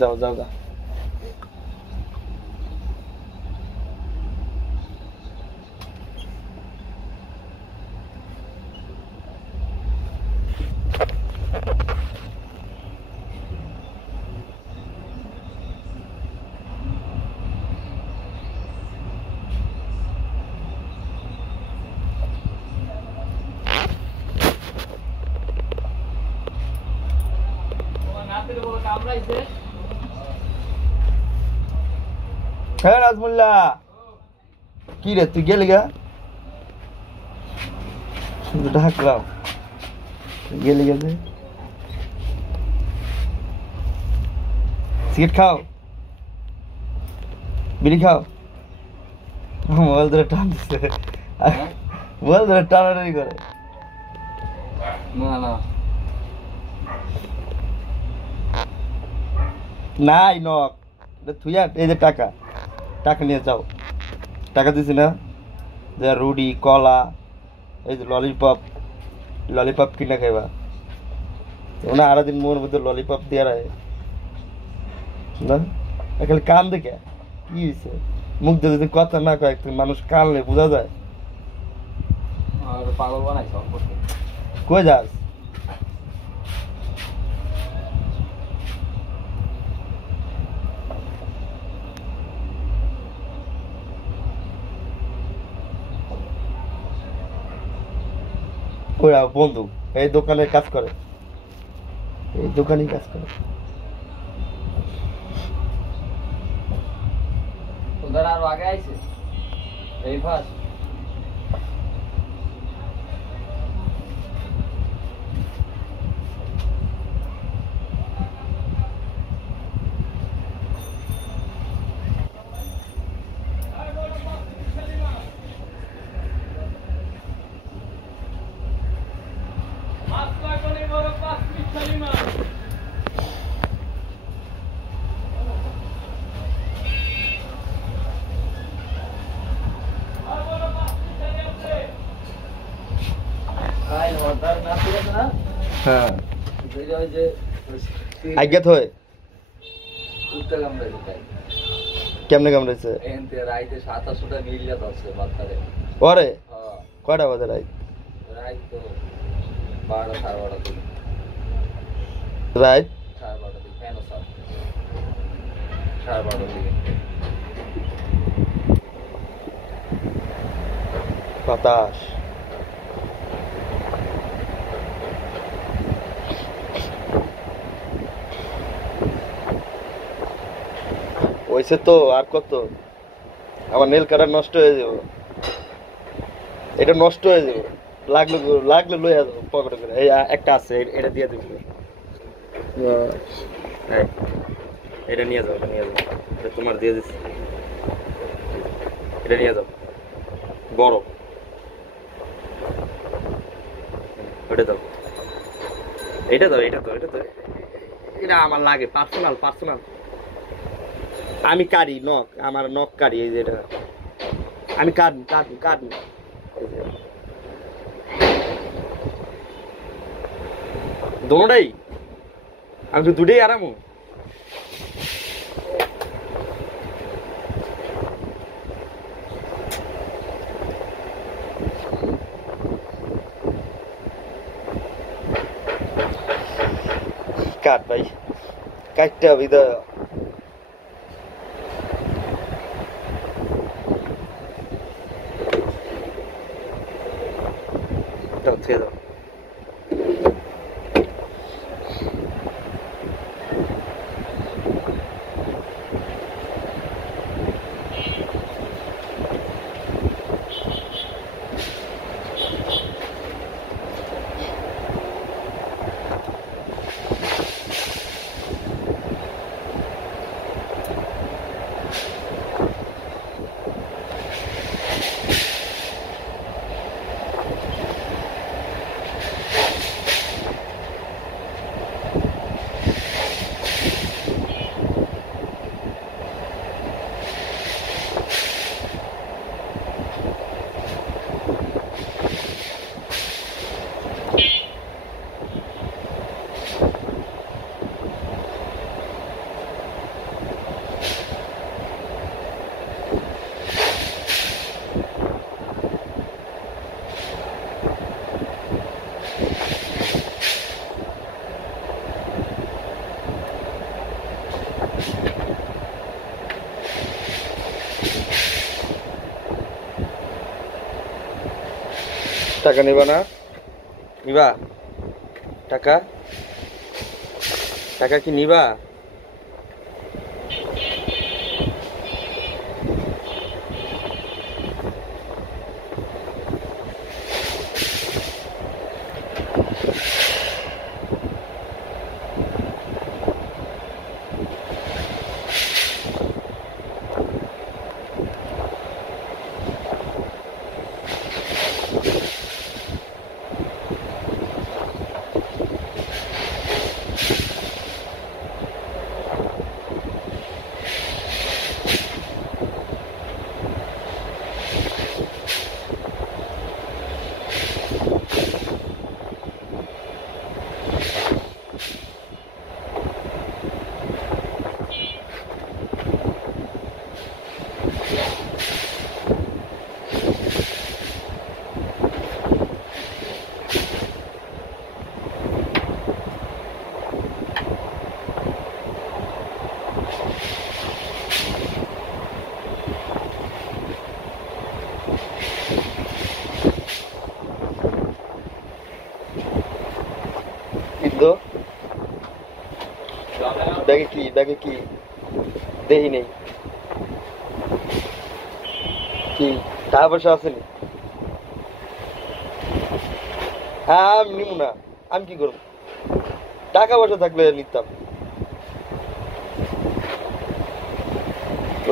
যাও যাও যাও হ্যাঁ রাজমুল্লা কি রে তুই গেলি গা শুধু ঢাকলাম গেলি গেছে সিগারেট খাও বিড়ি খাও মোবাইল ধরে টান দিচ্ছে মোবাইল ধরে টানাটানি করে না নাই নক থুইয়া এই যে টাকা টাকা নিয়ে যাও টাকা দিছি না যে রুটি কলা এই যে ললিপপ কিনে খাইবা ওনা আরো দিন মোর মধ্যে ললিপপ দিয়ে রায় না খালি কান দেখে কি হয়েছে মুখ দিয়ে যদি কথা না কয় মানুষ কানলে বোঝা যায় পাগল বানাইছ কই যাস ওরা বন্ধু এই দোকানে কাজ করে এই দোকানেই কাজ করে ওদের আরো আগে আইছে এই ফার্স্ট হ্যাঁ আজ্ঞাত হয় কেমনে কামড়াইছে ওরে কয়টা বাজে রাত রাত বাতাস হয়েছে তো আর কত আমার নেল কাটার নষ্ট হয়ে যাব এটা নষ্ট হয়ে যাবে লাগলে লইয়া যাবো পকেটে করে এই একটা আছে এটা দিয়ে দিবি এটা নিয়ে যাও এটা তোমার দিয়ে দিচ্ছি এটা নিয়ে যাও বড় ওটা দাও এটা দাও এটা আমার লাগে পার্সোনাল আমি কারি নখ আমার নখ কারি এই যে এটা আমি কাটবো দোনোটাই আমি তো দুটোই আরামো কাট ভাই কাটতে হবে তো ছেড়ে দাও টাকা নিবা না? নিবা টাকা? টাকা কি নিবা? কিন্তু ব্যাগে কি দেখি নেই কি টাকা পয়সা আসেনি? হ্যাঁ আমি নিব না, আমি কি করবো? টাকা পয়সা থাকলে নিতাম।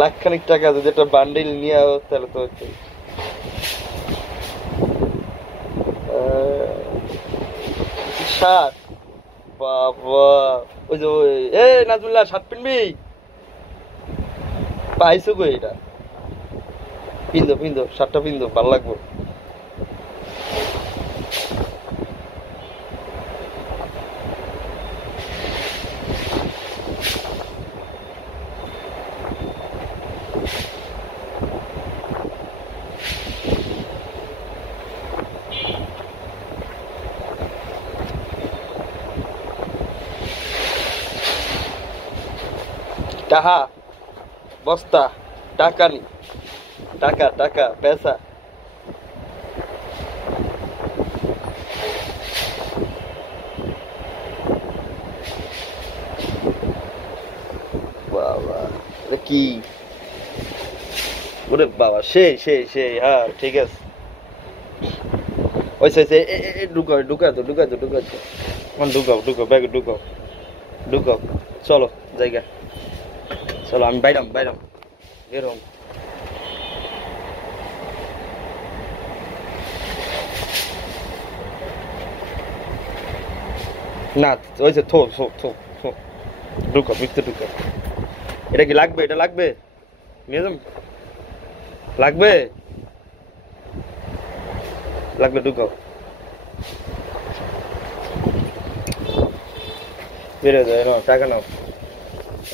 লাখখানিক টাকা যদি একটা বান্ডিল নিয়ে আও তাহলে তো হচ্ছে। শার্ট বাবা, ওই যে এ নাজমুল্লাহ শার্ট পিনবি? পাইছো গো এটা, পিন্দো শার্টটা পিন্দো, ভালো লাগবো। টাকা বস্তা, টাকা নি, টাকা পেশা। বাবা এটা কি? ওরে বাবা সেই হ্যাঁ ঠিক আছে। ওই ঢুকাও ব্যাগে ঢুকাও। চলো জায়গা, চলো আমি বাইরাম এরকম। না ওই যে থো ঢুকাও, ভিতরে ঢুকাও। এটা কি লাগবে? এটা লাগবে নিয়ে যাম, লাগবে ঢুকাও। বেরো যায় না, টাকা নাও।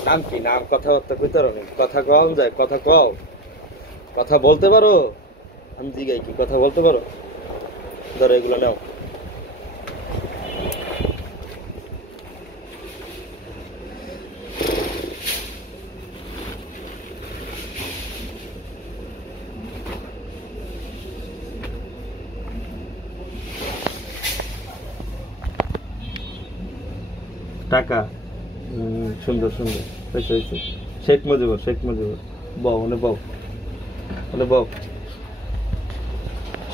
নাম কি? নাম কথাবার্তা কইতে পারো? কথা কও যায়, কথা বলতে পারো? আমি জিগাই কি কথা বলতে পারো? ধরো এগুলো নাও। টাকা সুন্দর হয়েছে। শেখ মুজিবুর বউ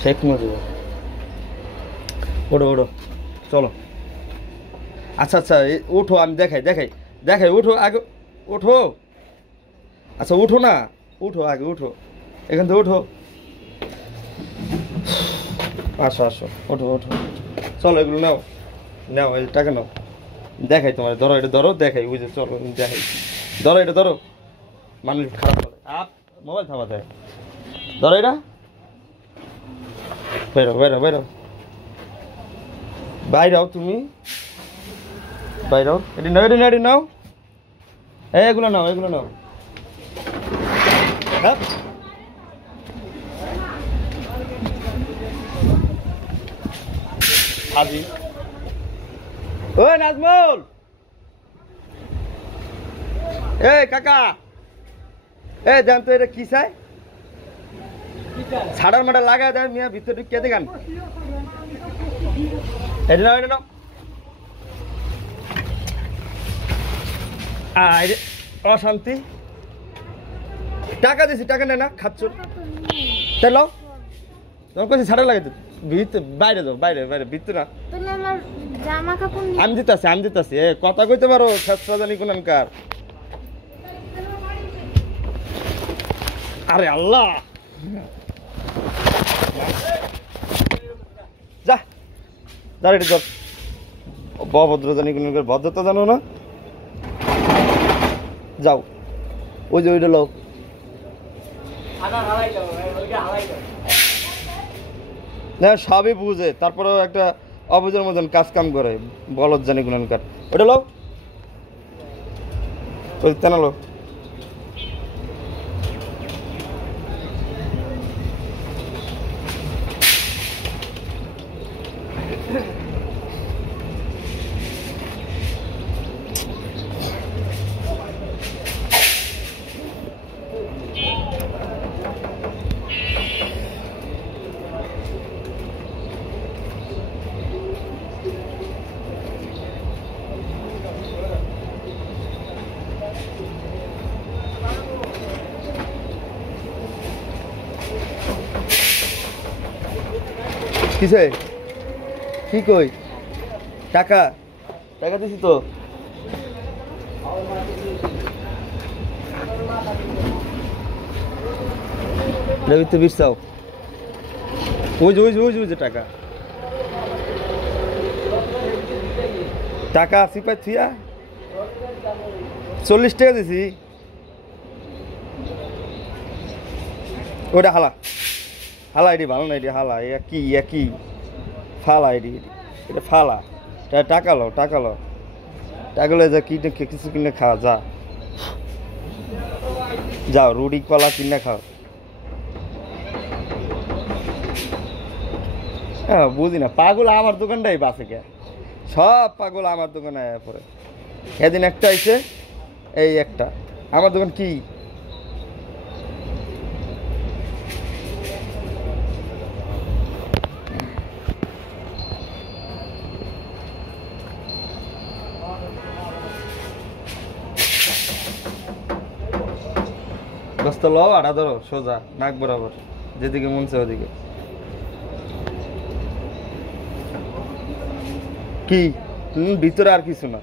শেখ মুজিবুর। ওঠো চলো। আচ্ছা উঠো, আমি দেখাই উঠো আগে, উঠো। আচ্ছা উঠো না, আগে উঠো, এখান থেকে উঠো। আসো ওঠো চলো, এগুলো নাও এই টাকা নাও। দেখাই তোমার, ধরো এটা ধরো, দেখাই বুঝে, চলো দেখাই। ধরো এটা ধরো, মানুষ খারাপ করে। মোবাইল থামা দেয়, ধরো এটা। বেরো বাইরাও, তুমি বাইরাও। এটি নাও এগুলো নাও হ্যাঁ। আজি ও নাজমুল, কাকা জানতো এটা কি চাই? ছাড়ার মাটা লাগায় দেয় মিয়া ভিতরে কেটে গান এটা নাও আরে অশান্তি টাকা দিছি টাকা নেয় না খাচ্ছ তাই লাও তোমার কাছে ছাড়া লাগে ভিতরে বাইরে যাও বাইরে বাইরে ভিতরে না তাহলে আমার জামা কাপড় আমি দিতাছি এ কথা কইতে পারো খেসরা জানি কোনকার আরে আল্লাহ যা যা রেডি কর ভদ্র জানি কোনকার ভদ্রতা জানো না যাও ওই যে ওইটা লোক না সবই বুঝে তারপরেও একটা অবুঝের মতন কাজ কাম করে বলদ জানি গুণানকার ওটা লো ওই তেনালো কিসে কি কই টাকা টাকা দিছি তো রবি তো বিরসাও ওই যে টাকা টাকা সিপাই থুয়া 40 টাকা দিছি ওটা হালা আইডি ভালো না এটি হালা কি ফালা আইডি এটা ফালা টাকা লো টাকা যা কিছু কিনে খাওয়া যাও রুটি কলা কিনে খাও হ্যাঁ বুঝি না পাগল আমার দোকানটাই বাসে কে সব পাগল আমার দোকানে আয়া পরে এদিন একটা আইছে এই একটা আমার দোকান কি বস্তা লো আড়া ধরো সোজা নাক বরাবর যেদিকে মন চায় ওদিকে কি ভিতরে আর কিছু না